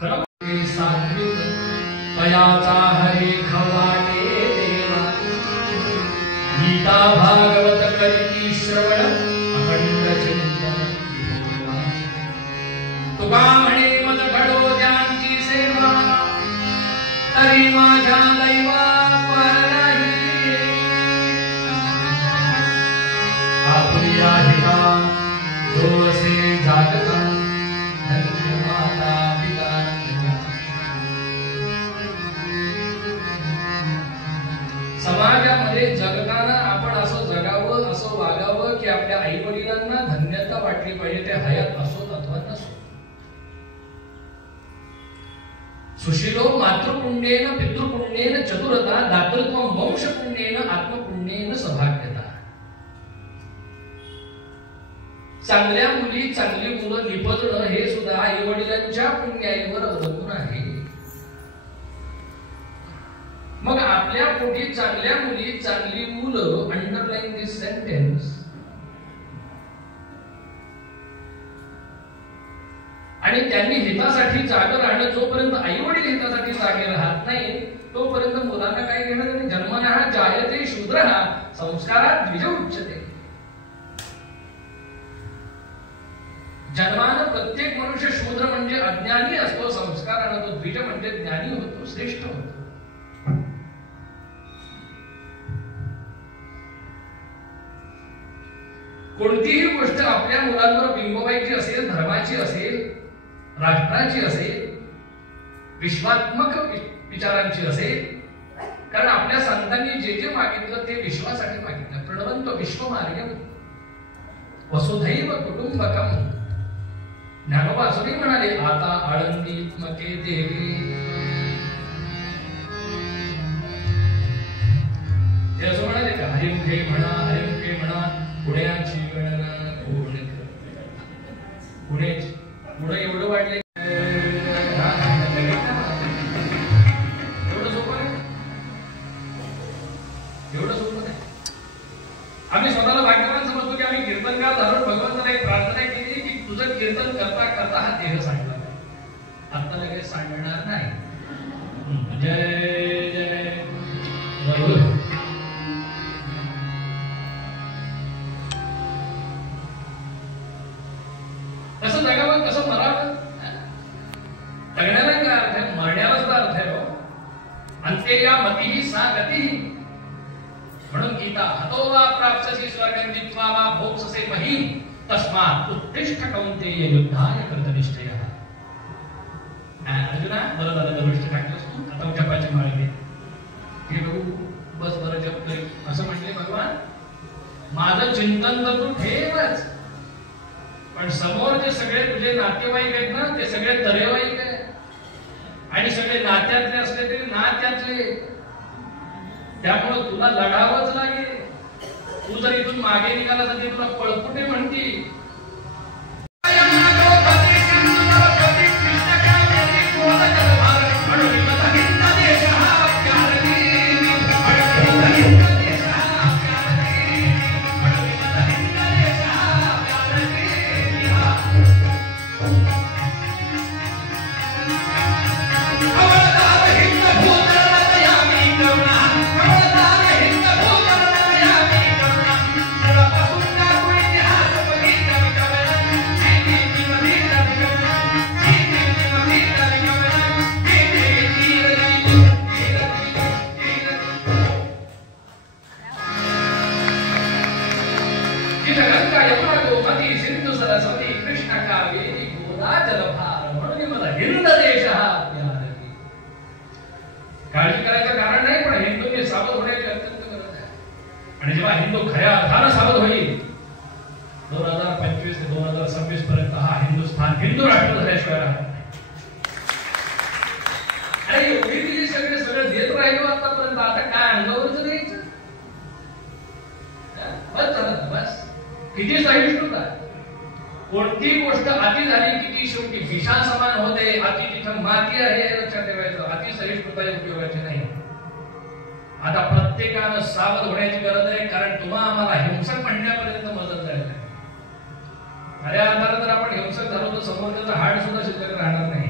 खरं सात्विक तयाचा हरे खवाटे देवा गीता भागवत करीती श्रवण अखंड चिंतन तुका म्हणे मज घडो ज्यांची सेवा तरी माझ्या दैवा पर नाही आपुया हिरा जो असे जागता धन्य माता पिता समाजामध्ये जगताना आपण असं जगावं असं वागावं की आपल्या आई वडिलांना धन्यता वाटली पाहिजे ते हयात असोत अथवा नसो सुशीलो मातृपुण्येन पितृपुण्येन चतुरता दातृत्व वंशपुण्येन आत्मपुण्येन सौभाग्यता चांगल्या मुली चांगली मुलं निपजणं हे सुद्धा आई वडिलांच्या पुण्याईवर अवलंबून आहे मग आपल्या पोटी चांगल्या मुली चांगली मुलं अंडरलाईन दिस सेंटेन्स आणि त्यांनी हितासाठी जागे राहणं जोपर्यंत आई वडील हितासाठी जागे राहत नाही तोपर्यंत मुलांना काय घेणं त्यांनी जन्मना जायते शूद्र संस्कारात द्विज उच्चते जन्मानं प्रत्येक मनुष्य शूद्र म्हणजे अज्ञानी असतो संस्कारानं तो द्विज म्हणजे ज्ञानी होतो श्रेष्ठ होतो कोणतीही गोष्ट आपल्या मुलांवर बिंबवायची असेल धर्माची असेल राष्ट्राची असेल विश्वात्मक विचारांची असेल कारण आपल्या संतांनी जे जे मागितलं ते विश्वासाठी मागितलं प्रणवंत विश्वमार्गम वसुधैव कुटुंबकम ज्ञानोबा असंही म्हणाले आता आळंदीत्मके देवी ते असं म्हणाले का हरिमुखे म्हणा हरिमुखे म्हणा पुण्याची गणना पुणे एवढं वाढले एवढं सोपं आहे एवढं सोपं नाही आम्ही स्वतःला भाग्यवान समजतो की आम्ही कीर्तनकार धरून भगवंताला एक प्रार्थना केली की तुझं कीर्तन करता करता हा देह सांगला आता लगेच सांगणार नाही जय जय बरोबर कसं जगावं कसं मरावं जगण्याला काय अर्थ आहे मरण्याला सुद्धा अर्थ आहे अंत्य या मतीही सा गतीही म्हणून गीता हतो वा प्राप्स्यसि स्वर्गं जित्वा वा भोक्ष्यसे महीम् तस्मात् उत्तिष्ठ कौन्तेय युद्धाय कृतनिश्चयः अर्जुना बरं झालं दरवेळेस टाकलंस तू आता जपाची माळ घे हे बघू बस बरं जप कर असं म्हणले भगवान माझं चिंतन तर तू ठेवच पण समोर जे सगळे तुझे नातेवाईक आहेत ना ते सगळे तरेवाईक आहेत आणि सगळे नात्यातले असले तरी नात्यातले त्यामुळे तुला लढावंच लागेल तू जर इथून मागे निघाला तर तुला पळकुटे म्हणती काळजी करायचं कारण नाही पण हिंदूंनी सावध होण्याची अत्यंत गरज आहे आणि जेव्हा हिंदू खऱ्या अर्थानं सावध होईल 2025 ते 2026 पर्यंत हा हिंदुस्थान हिंदू राष्ट्र झाल्याशिवाय राहणार नाही आणि एवढी दिली सगळं देत राहिलो आतापर्यंत आता काय अंगावरच द्यायचं बस झालं बस किती सहिष्णुता कोणती गोष्ट अति झाली किती शेवटी विषा समान होते अति तिथं माती आहे लक्षात ठेवायचं अति सहिष्णुता उपयोगाची नाही आता प्रत्येकानं सावध होण्याची गरज आहे कारण तुम्हा आम्हाला हिंसक म्हणण्यापर्यंत मदत झाली खऱ्या अर्थानं जर आपण हिंसक झालो तर समोरच्याचं हाड सुद्धा शिल्लक राहणार नाही